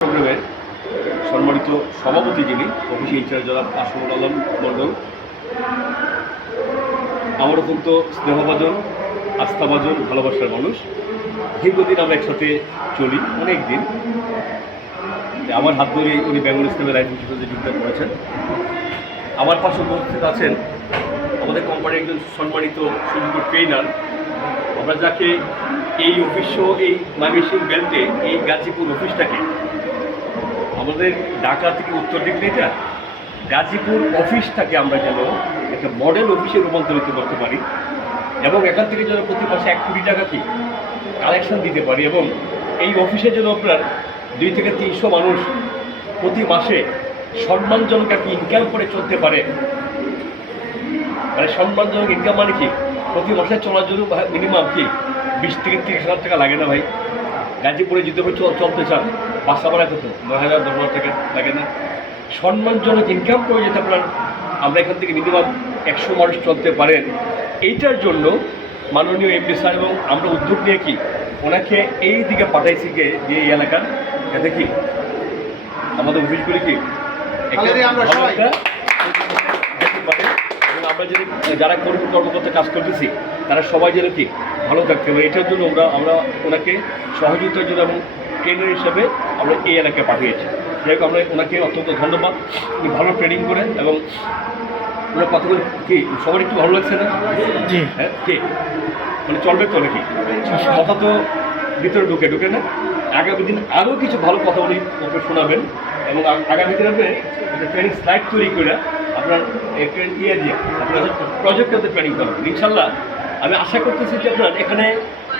প্রোগ্রামের সম্মানিত সভাপতি যিনি, অফিসে ইনচার্জ জনাব আসমুল আলম মন্ডল আমার অত্যন্ত স্নেহভাজন, আস্থাভাজন, ভালোবাসার মানুষ। দীর্ঘদিন আমরা একসাথে চলি, অনেক দিন। আমার হাত ধরে উনি বেঙ্গল ইসলামের লাইফ ইন্স্যুরেন্সে যোগদান করেছেন। আমার পাশে উপস্থিত আছেন আমাদের কোম্পানির একজন সম্মানিত সুযোগ্য ট্রেনার আমরা যাকে এই অফিস এই ময়মনসিংহ বেল্টে এই গাজীপুর অফিসটাকে আমাদের ঢাকা থেকে উত্তর দিক এটা গাজীপুর অফিসটাকে আমরা যেন একটা মডেল অফিসে রূপান্তরিত করতে পারি এবং এখান থেকে যেন প্রতি মাসে এক কোটি টাকা কি কালেকশন দিতে পারি এবং এই অফিসে যেন আপনার দুই থেকে তিনশো মানুষ প্রতি মাসে সম্মানজনক একটা ইনকাম করে চলতে পারে। মানে সম্মানজনক ইনকাম মানে কি? প্রতি মাসে চলার জন্য মিনিমাম কি? বিশ থেকে তিরিশ হাজার টাকা লাগে না ভাই? গাজীপুরে আপনি চল- চলতে চান। বাসা ভাড়া কত নয় হাজার দশ হাজার টাকা লাগে না। সম্মানজনক ইনকাম করে যেতে আপনার আমরা এখান থেকে মিনিমাম একশো মানুষ চলতে পারেন এইটার জন্য মাননীয় এমপি স্যার এবং আমরা উদ্যোগ নিয়ে কি ওনাকে এই দিকে পাঠাইছি যে যে এই এলাকার যাতে কি আমাদের অফিসগুলি কি? আমরা যদি যারা কর্মী কর্মকর্তা কাজ করতেছি তারা সবাই যেন কি ভালো থাকতে হবে। এটার জন্য আমরা আমরা ওনাকে সহযোগিতার জন্য এবং ট্রেনার হিসাবে আমরা এই এলাকায় পাঠিয়েছি। যাই হোক আমরা ওনাকে অত্যন্ত ধন্যবাদ। উনি ভালো ট্রেনিং করেন এবং ওনার কথাগুলো কি সবার একটু ভালো লাগছে না? জি। হ্যাঁ কি? মানে চলবে তো নাকি? কথা তো ভিতরে ঢুকে ঢুকে না। আগামী দিন আরও কিছু ভালো কথা উনি ওকে শোনাবেন এবং আগামী দিনে আপনি একটা ট্রেনিং স্লাইড তৈরি করে আপনার ইয়ে দিয়ে আপনার প্রজেক্টটাতে ট্রেনিং করবেন। ইনশাল্লাহ আমি আশা করতেছি যে আপনার এখানে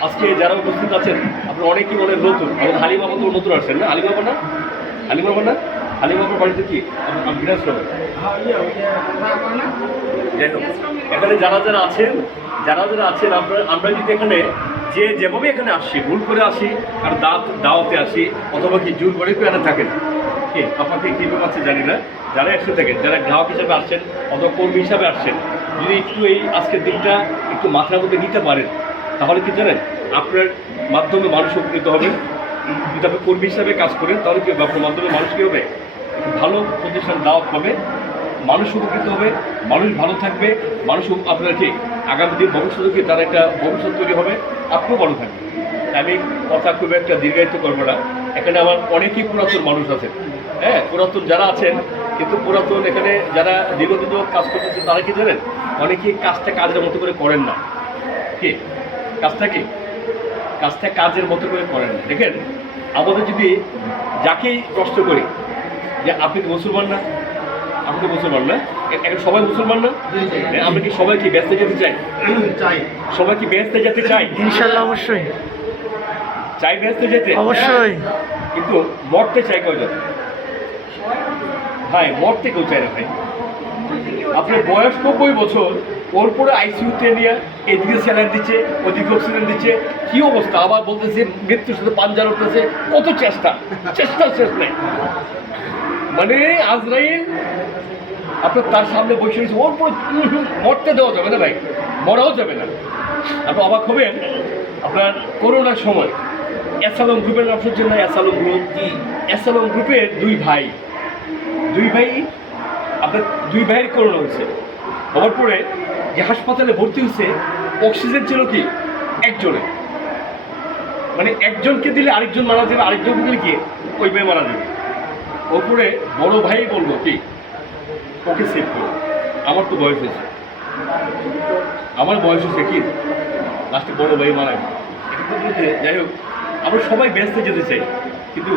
আজকে যারা উপস্থিত আছেন, আপনার অনেকেই মনে নতুন। আমাদের হালিমাবা তো নতুন আসছেন না? হালিমাবা না হালিমাবা না বাড়িতে কি? আপনার বিরাজ করবেন যাই হোক, এখানে যারা যারা আছেন, যারা যারা আছেন, আমরা আমরা যদি এখানে যে যেভাবে এখানে আসছি ভুল করে আসি, আর দাঁত দাওয়াতে আসি, অথবা কি জোর করে এখানে থাকেন, কে? আপনাকে কীভাবে আছে? জানি না। যারা একসাথে থাকেন, যারা গ্রাহক হিসাবে আসছেন, অথবা কর্মী হিসাবে আসছেন, যদি একটু এই আজকের দিনটা একটু মাথার মধ্যে নিতে পারেন, তাহলে কি জানেন, আপনার মাধ্যমে মানুষ উপকৃত হবে। যদি আপনি কর্মী হিসাবে কাজ করেন, তাহলে কি আপনার মাধ্যমে মানুষ কী হবে? ভালো প্রতিষ্ঠান দাওয়াত পাবে, মানুষ উপকৃত হবে, মানুষ ভালো থাকবে, মানুষ আপনার কি, আগামী দিন ভবিষ্যতে তার একটা ভবিষ্যৎ তৈরি হবে, আপনিও ভালো থাকবেন। তাই আমি কথা খুব একটা দীর্ঘায়িত করব না। এখানে আমার অনেকেই পুরাতন মানুষ আছেন। হ্যাঁ পুরাতন যারা আছেন কিন্তু পুরাতন এখানে যারা দীর্ঘদিন কাজ করতেছে তারা কি জানেন? অনেকেই কাজটা কাজের মতো করে করেন না। কি? কাজটা কি? কাজটা কাজের মতো করে করেন না। দেখেন আমাদের যদি যাকেই প্রশ্ন করি যে আপনি কি মুসলমান না আপনি তো মুসলমান না এখন সবাই মুসলমান না। হ্যাঁ, আমরা কি সবাই কি ব্যস্ত যেতে চাই? চাই। সবাই কি ব্যস্ত যেতে চাই? ইনশাল্লাহ অবশ্যই। চাই ব্যস্ত যেতে? অবশ্যই। কিন্তু মরতে চাই কয়জন? ভাই মরতে কেউ চায় না ভাই। আপনার বয়স নব্বই বছর ওর পরে আইসিইউতে নিয়ে এদিকে স্যালাইন দিচ্ছে ওদিকে অক্সিজেন দিচ্ছে। কি অবস্থা? আবার বলতেছে মৃত্যুর সাথে পাঞ্জার উঠতেছে কত চেষ্টা? চেষ্টা শেষ নেই। মানে আজরাইল আপনার তার সামনে বসে রয়েছে ওর পরে মরতে দেওয়া যাবে না ভাই। মরাও যাবে না। আপনি অবাক হবেন আপনার করোনার সময় অ্যাসালম গ্রুপের নাম শুনছেন না? অ্যাসালম গ্রুপ অ্যাসালম গ্রুপের দুই ভাই। দুই ভাই, আপনার দুই ভাইয়ের করোনা হয়েছে। হওয়ার পরে যে হাসপাতালে ভর্তি হয়েছে অক্সিজেন ছিল কি একজনের? মানে একজনকে দিলে আরেকজন মারা যাবে, আরেকজনকে দিলে কি ওই ভাই মারা যাবে? ওপরে বড় ভাই বলব কি, ওকে সেভ করো। আমার তো বয়স হয়েছে। আমার বয়স হয়েছে কি? লাস্টে বড় ভাই মারা যাই হোক, আমরা সবাই ব্যস্ত যেতে চাই, কিন্তু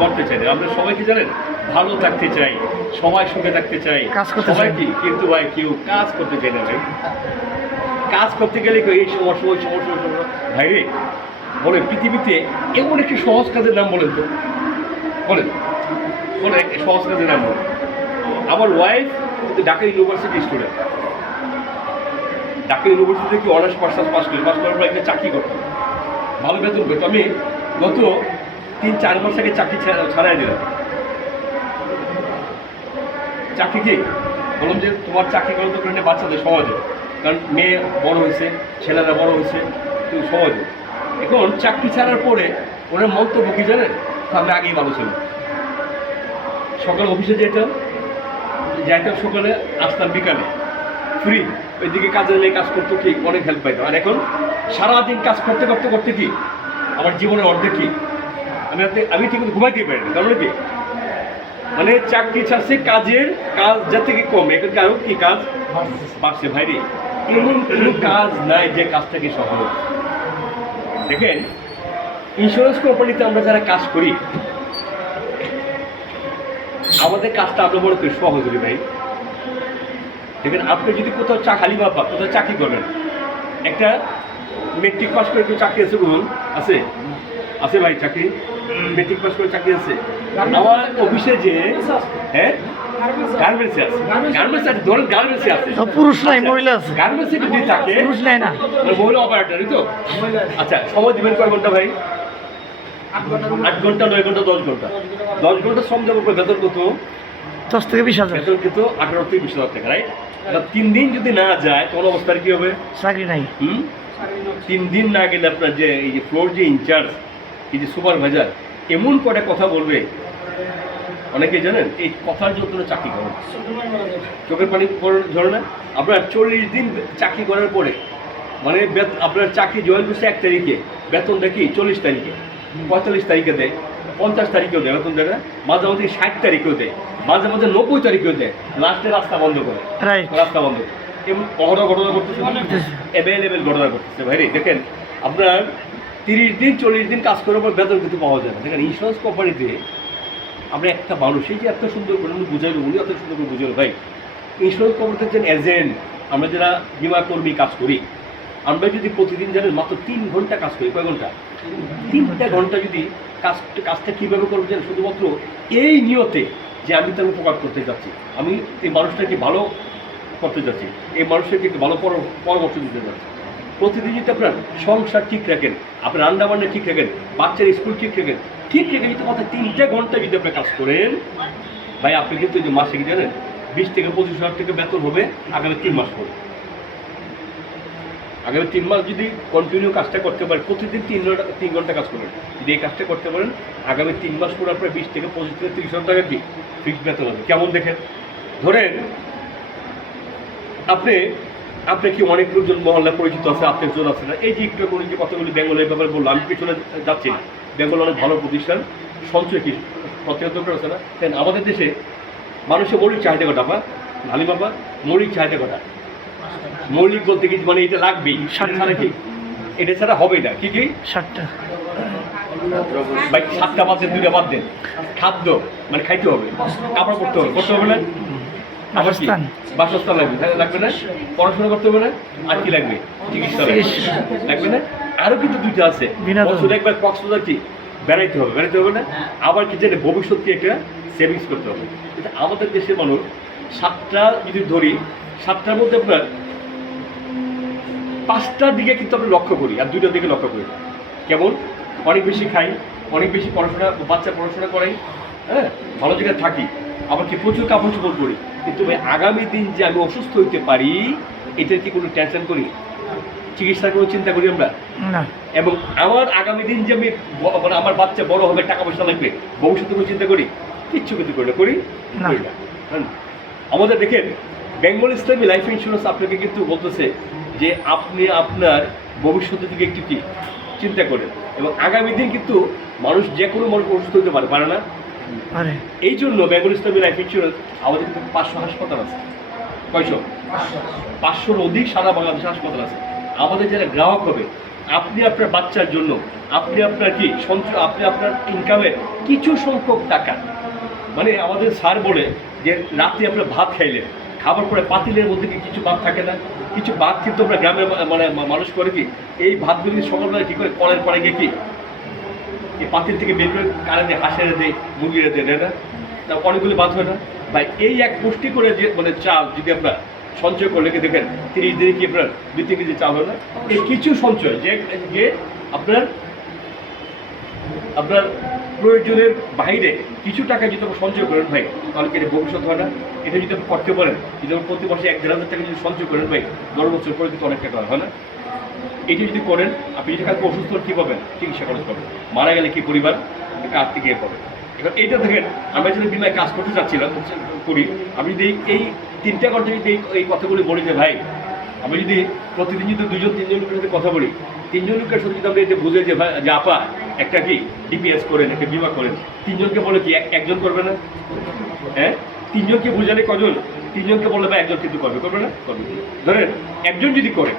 মরতে চাই না আমরা সবাই কি জানেন? ভালো থাকতে চাই সবাই সুখে থাকতে চাই। কাজ করতে সবাই। কি? কিন্তু ভাই কেউ কাজ করতে চাই না ভাই। কাজ করতে গেলে কেউ এই সমস্যা ওই সমস্যা ভাই রে বলেন পৃথিবীতে এমন একটি সহজ কাজের নাম বলেন তো। বলেন বলেন একটি সহজ কাজের নাম বলেন। আমার wife Dhaka university student Dhaka university কি অনার্স মাস্টার্স পাস করি পাস করার পর একটা চাকরি করতাম ভালো বেতন পেতো। আমি গত তিন, চার মাস আগে চাকরি ছাড়াই দিলাম। চাকরি কি? বললাম যে তোমার চাকরি করার দরকার নেই বাচ্চাদের সমাজে কারণ মেয়ে বড় হয়েছে, ছেলেরা বড় হয়েছে তুমি সমাজে এখন চাকরি ছাড়ার পরে ওনার মন্তব্য কি জানেন? তাহলে আগেই ভালো ছিল সকালে অফিসে যেতাম, যাইতাম সকালে, আসতাম বিকালে। ফ্রি, ওইদিকে কাজের মেয়ে কাজ করতো কি? অনেক হেল্প পাইতাম। আর এখন সারাদিন কাজ করতে করতে করতে কি? আমার জীবনের অর্ধেক কি? আমি রাতে- আমি ঠিক মতো ঘুমাইতেই পারি না। কারণ কি? মানে চাকরি ছাড়ছে কাজের, কাজ যা থেকে কম। এখন কারও কি কাজ? বাড়ছে ভাইরে এমন কোনো কাজ নাই যে কাজটাকে সহজ। দেখেন ইন্স্যুরেন্স কোম্পানিতে আমরা যারা কাজ করি, আমাদের কাজটা আমরা মনে করি সহজ ভাই। দেখেন, আপনি যদি কোথাও চা খালি বাবা কোথাও চাকরি করবেন একটা মেট্রিক পাস করে কেউ চাকরি আছে বলুন। আছে? আছে ভাই চাকরি? মেট্রিক পাস করে চাকরি আছে। আমার অফিসে যে হ্যাঁ গার্মেন্টসে আছে। গার্মেন্টস আছে ধরেন গার্মেন্টসে আছে। পুরুষ নাই, মহিলা আছে। গার্মেন্টসে যদি থাকে পুরুষ নেয় না। মহিলা অপারেটরই তো? আচ্ছা সময় দিবেন কয় ঘণ্টা ভাই? আট ঘণ্টা নয় ঘণ্টা দশ ঘণ্টা। দশ ঘণ্টা শ্রম দেওয়ার পর বেতন কত? দশ থেকে বিশ হাজার। বেতন কিন্তু আঠারো থেকে বিশ হাজার টাকা রাইট তিন দিন যদি না যায় তখন অবস্থার কি হবে? চাকরি নাই। হুম? তিন দিন না গেলে আপনার যে এই যে ফ্লোর যে ইনচার্জ এই যে সুপারভাইজার এমন কটা কথা বলবে? অনেকে জানেন এই কথার জন্য চাকরি করেন চোখের পানি ধরে না? আপনার চল্লিশ দিন চাকরি করার পরে মানে আপনার চাকরি জয়েন করছে এক তারিখে বেতনটা কি? চল্লিশ তারিখে। পঁয়তাল্লিশ তারিখে দেয় পঞ্চাশ তারিখেও দেয় বেতন দেয় না মাঝে মাঝে ষাট তারিখেও দেয় মাঝে মাঝে নব্বই তারিখেও দেয় লাস্টে রাস্তা বন্ধ করে। রাস্তা বন্ধ। এমন অহরহ ঘটনা করতেছে অ্যাভেলেবেল ঘটনা করতেছে ভাই দেখেন আপনার তিরিশ দিন, চল্লিশ দিন কাজ করার পর বেতন কিন্তু পাওয়া যায় না। দেখেন ইন্স্যুরেন্স কোম্পানিতে আমরা একটা মানুষই যে এত সুন্দর করে উনি বুঝাইলো উনি এত সুন্দর করে বুঝাইলো ভাই ইন্স্যুরেন্স কোম্পানিতে একজন এজেন্ট আমরা যারা বিমা কর্মী কাজ করি, আমরা যদি প্রতিদিন জানেন মাত্র তিন ঘণ্টা কাজ করি, কয় ঘণ্টা? তিনটা ঘণ্টা যদি কাজ, কাজটা কীভাবে করব জানেন? শুধুমাত্র এই নিয়তে যে আমি তার উপকার করতে যাচ্ছি। আমি এই মানুষটাকে ভালো করতে যাচ্ছি। এই মানুষটাকে একটু ভালো পর- পরামর্শ দিতে যাচ্ছি। প্রতিদিন যদি আপনার সংসার ঠিক রাখেন, আপনার রান্না বান্না ঠিক রাখেন, বাচ্চার স্কুল ঠিক রাখেন। ঠিক রেখে যদি মাত্র তিনটা ঘণ্টা যদি আপনি কাজ করেন, ভাই, আপনি কিন্তু যে মাসে কি জানেন, বিশ থেকে পঁচিশ হাজার টাকা বেতন হবে আগামী তিন মাস পরে। আগামী তিন মাস যদি কন্টিনিউ কাজটা করতে পারেন, প্রতিদিন তিন ঘণ্টা তিন ঘণ্টা কাজ করেন। যদি এই কাজটা করতে পারেন, আগামী তিন মাস পরে আপনার বিশ থেকে পঁচিশ থেকে তিরিশ হাজার টাকা কি ফিক্সড বেতন হবে। কেমন দেখেন? ধরেন, আপনি আপনি কি অনেক লোকজন মহল্লা পরিচিত আছে আত্মীয় জন আছে না? এই যে একটু করে যে কতগুলি বেঙ্গলের ব্যাপারে বললাম আমি পিছনে যাচ্ছি না। বেঙ্গল অনেক ভালো প্রতিষ্ঠান সঞ্চয় কি প্রতিহত করে আছে না? কেন? আমাদের দেশে মানুষের মৌলিক চাহিদা কটা বা ভালি বাবা মৌলিক চাহিদা কটা? মৌলিক বলতে কি মানে এটা লাগবেই। ছাড়া কি? এটা ছাড়া হবে না। কি কি? সাতটা সাতটা বাদ দেন দুইটা বাদ দেন। খাদ্য মানে খাইতে হবে কাপড় পরতে হবে করতে হবে না? আবার কি? বাসস্থান। লাগবে হ্যাঁ, লাগবে না? পড়াশোনা করতে হবে না? আর কি লাগবে? চিকিৎসা লাগবে না? আরও কিন্তু দুইটা আছে। বছরে একবার কক্সবাজার কি? বেড়াইতে হবে বেড়াইতে হবে না? আবার কি জানে ভবিষ্যৎকে একটা সেভিংস করতে হবে। এটা আমাদের দেশের মানুষ সাতটা যদি ধরি সাতটার মধ্যে আপনার পাঁচটার দিকে কিন্তু আমরা লক্ষ্য করি আর দুইটার দিকে লক্ষ্য করি। কেমন? অনেক বেশি খাই অনেক বেশি পড়াশোনা বাচ্চা পড়াশোনা করাই হ্যাঁ? ভালো জায়গায় থাকি। আবার কি প্রচুর কাপড় চোপড় করি কিন্তু ভাই আগামী দিন যে আমি অসুস্থ হইতে পারি এটার কি কোনো টেনশন করি? চিকিৎসার কোনো চিন্তা করি আমরা? এবং আমার আগামী দিন যে আমি মানে আমার বাচ্চা বড় হবে টাকা পয়সা লাগবে ভবিষ্যতে কোনো চিন্তা করি? কিচ্ছু কিন্তু করি না করি? না। হ্যাঁ। আমাদের দেখেন বেঙ্গল ইসলামী লাইফ ইন্স্যুরেন্স আপনাকে কিন্তু বলতেছে যে আপনি আপনার ভবিষ্যতের দিকে একটু কি? চিন্তা করেন। এবং আগামী দিন কিন্তু মানুষ যে কোনো মানুষ অসুস্থ হতে পারে পারে না? এই জন্য বেঙ্গল ইসলামী লাইফ ইন্স্যুরেন্স আমাদের কিন্তু পাঁচশো হাসপাতাল আছে। কয়শো? পাঁচশোর অধিক সারা বাংলাদেশে হাসপাতাল আছে। আমাদের যারা গ্রাহক হবে, আপনি আপনার বাচ্চার জন্য, আপনি আপনার কি সঞ্চয় আপনি আপনার ইনকামের কিছু সংখ্যক টাকা। মানে আমাদের স্যার বলে যে রাতে আপনার ভাত খাইলেন খাবার পরে পাতিলের মধ্যে কি কিছু ভাত থাকে না? কিছু ভাত কিন্তু আমরা গ্রামের মানে মানুষ করে কি? এই ভাতগুলি সকালবেলা কী করে কলের পরে গিয়ে কি এই পাতিল থেকে বের করে কারে দিয়ে? হাঁসের দেয়? মুরগিরে দেয় না? তা অনেকগুলি বাদ হয় না? বা এই এক পুষ্টি করে যে মানে চাল যদি আপনার সঞ্চয় করলে কি দেখেন তিরিশ দিনে কি আপনার দুই তিন কেজি চাল হয় না? এই কিছু সঞ্চয় যে যে আপনার আপনার প্রয়োজনের বাইরে কিছু টাকা যদি আপনি সঞ্চয় করেন ভাই তাহলে কি এটা ভবিষ্যৎ হয় না? এটা যদি আপনি করতে পারেন যদি প্রতি মাসে এক দেড় হাজার টাকা যদি সঞ্চয় করেন ভাই দশ বছর পরে কিন্তু অনেক টাকা হয় না? এটি যদি করেন, আপনি যদি কাউকে অসুস্থ কী পাবেন? চিকিৎসা খরচ পাবেন। মারা গেলে কি পরিবার? কাজ থেকে পাবে এবার এইটা দেখেন, আমরা যদি বিমায় কাজ করতে চাচ্ছিলাম করি আমি যদি এই- তিনটা কথা যদি এই- কথাগুলি বলি যে, ভাই, আমি যদি প্রতিদিন যদি দুজন, তিনজন লোকের সাথে কথা বলি, তিনজন লোকের সাথে যদি আমরা এটা বুঝে যে, ভাই, যে আপা, একটা কি? ডিপিএস করেন, একটা বিমা করেন। তিনজনকে বলে কি, এক- একজন করবে না? হ্যাঁ? তিনজনকে বুঝালে কজন? তিনজনকে বললে, ভাই, একজন কিন্তু করবে। করবে না? করবে। ধরেন, একজন যদি করে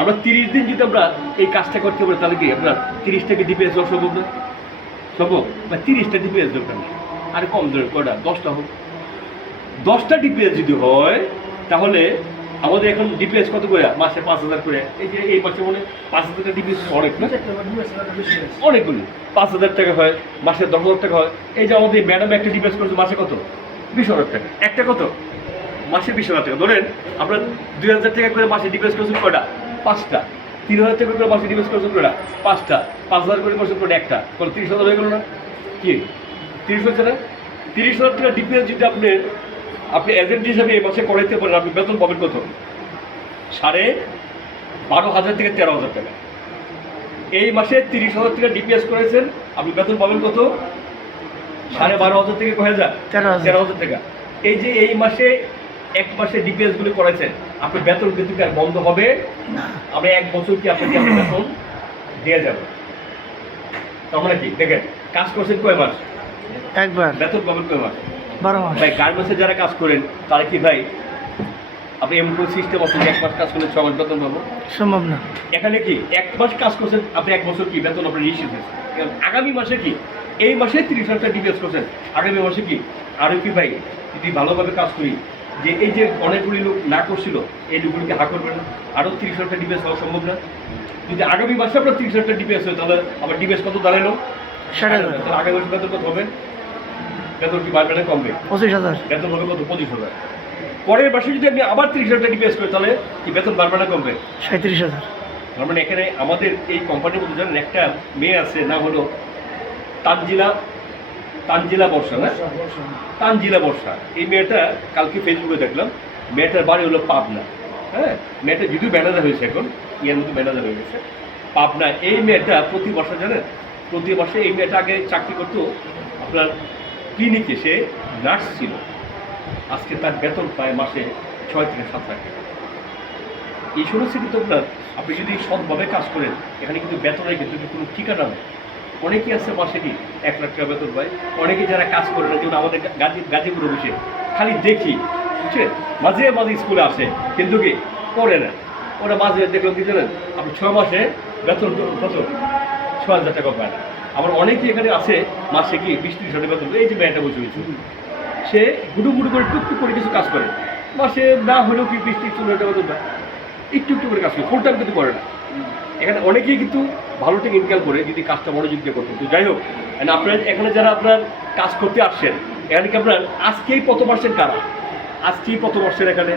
আমরা তিরিশ দিন যদি আমরা এই কাজটা করতে পারি তাহলে কি আপনার তিরিশটাকে ডিপিএস হওয়া সম্ভব না? সম্ভব? বা তিরিশটা ডিপিএস দরকার আর কম ধরেন কটা দশটা হোক দশটা ডিপিএস যদি হয় তাহলে আমাদের এখন ডিপিএস কত করে? মাসে পাঁচ হাজার করে। এই যে এই মাসে মনে পাঁচ হাজার টাকা ডিপিএস অনেক না? অনেকগুলি। পাঁচ হাজার টাকা হয় মাসে দশ হাজার টাকা হয়। এই যে আমাদের ম্যাডাম একটা ডিপিএস করছে মাসে কত? বিশ হাজার টাকা। একটা কত? মাসে বিশ হাজার টাকা। ধরেন আমরা দুই হাজার টাকা করে মাসে ডিপিএস করছেন কয়টা? পাঁচটা। তিন হাজার টাকা করে মাসে ডিপিএস করছেন কয়টা? পাঁচটা। পাঁচ হাজার করে করছেন কয়টা একটা। কোনো তিরিশ হাজার হয়ে গেল না? কি? তিরিশ হচ্ছে না? তিরিশ হাজার টাকা ডিপিএস যদি আপনি আপনি এজেন্ট হিসাবে এই মাসে করাইতে পারেন আপনি বেতন পাবেন কত? সাড়ে বারো হাজার থেকে তেরো হাজার টাকা। এই মাসে তিরিশ হাজার টাকা ডিপিএস করেছেন আপনি বেতন পাবেন কত? সাড়ে বারো হাজার থেকে কয় হাজার? তেরো হাজার। তেরো হাজার টাকা। এই যে এই মাসে এক মাসে ডিপিএস গুলি করেছেন আপনার বেতন কিন্তু আর বন্ধ হবে? আমরা এক বছর কি আপনাকে আপনার বেতন দিয়ে যাব? তার মানে কি? দেখেন কাজ করছেন কয় মাস? একবার। বেতন পাবেন কয় মাস? বারো মাস। ভাই গার্মেন্টসে যারা কাজ করেন তারা কি ভাই আপনি কোনো সিস্টেম আছে এক মাস কাজ করলে ছ মাস বেতন পাবো? সম্ভব না। এখানে কি এক মাস কাজ করছেন আপনি এক বছর কি বেতন আপনার রিসিভ হয়েছে আগামী মাসে কি এই মাসে তিরিশ হাজার টাকা ডিপিএস করছেন। আগামী মাসে কি আরও কি ভাই যদি ভালোভাবে কাজ করি যে এই যে অনেকগুলি লোক না করছিল এই লোকগুলিকে হা করবেন না। আরও তিরিশ হাজার ডিপিএস হওয়া সম্ভব না। যদি আগামী মাসে আপনার তিরিশ হাজার টাকা ডিপিএস হয় তাহলে আবার ডিপিএস কত দাঁড়াল? তাহলে আগামী মাসে বেতন কত হবে? বেতন কি বাড়বে না কমবে? পঁচিশ হাজার। বেতন হবে কত? পঁচিশ হাজার। পরের মাসে যদি আপনি আবার তিরিশ হাজার ডিপিএস করেন তাহলে কি বেতন বাড়বে না কমবে? সাঁত্রিশ হাজার। তার মানে এখানে আমাদের এই কোম্পানির মধ্যে জানেন একটা মেয়ে আছে না হলো তানজিলা তানজিলা বর্ষা না? তানজিলা বর্ষা। এই মেয়েটা কালকে ফেসবুকে দেখলাম, মেয়েটার বাড়ি হলো পাবনা হ্যাঁ? মেয়েটা যদিও ম্যানেজার হয়েছে এখন, ইয়ের মতো ম্যানেজার হয়ে গেছে। পাবনা, এই মেয়েটা প্রতি বছর জানেন? প্রতি বছর এই মেয়েটা আগে চাকরি করতো, আপনার ক্লিনিকে সে নার্স ছিল। আজকে তার বেতন পায় মাসে ছয় থেকে সাত লাখ টাকা। এই শুনেছি কিন্তু আপনার, আপনি যদি সৎভাবে কাজ করেন, এখানে কিন্তু বেতনের কিন্তু কোনো ঠিকানা নেই। অনেকেই আছে মাসে কি এক লাখ টাকা বেতন পায়। অনেকে যারা কাজ করে না, যেমন আমাদের গাজী গাজীপুর অফিসে, খালি দেখি, বুঝছেন? মাঝে মাঝে স্কুলে আসে, কিন্তু কি? করে না। ওরা মাঝে দেখলাম কি জানেন? আপনি ছ মাসে বেতন কত ছ হাজার টাকা পায়। না আবার অনেকেই এখানে আছে, মাসে কি বিশ ত্রিশ হাজার বেতন এই যে মেয়েটা বসে হয়েছে সে গুডু গুডু করে, টুকটুক করে কিছু কাজ করে। মাসে না হলেও কি বিশ ত্রিশ চল্লিশ টাকা বেতন পায়। একটু একটু করে কাজ করে। ফুল টাইম কিন্তু করে না। এখানে অনেকেই কিন্তু ভালো ঠিক ইনকাম করে যদি কাজটা মনোযোগ দিয়ে করতেন। তো যাই হোক আপনার এখানে যারা আপনার কাজ করতে আসছেন, এখানে কি আপনার আজকেই কত পার্সেন্ট কারা? আজকেই কত পার্সেন্ট এখানে?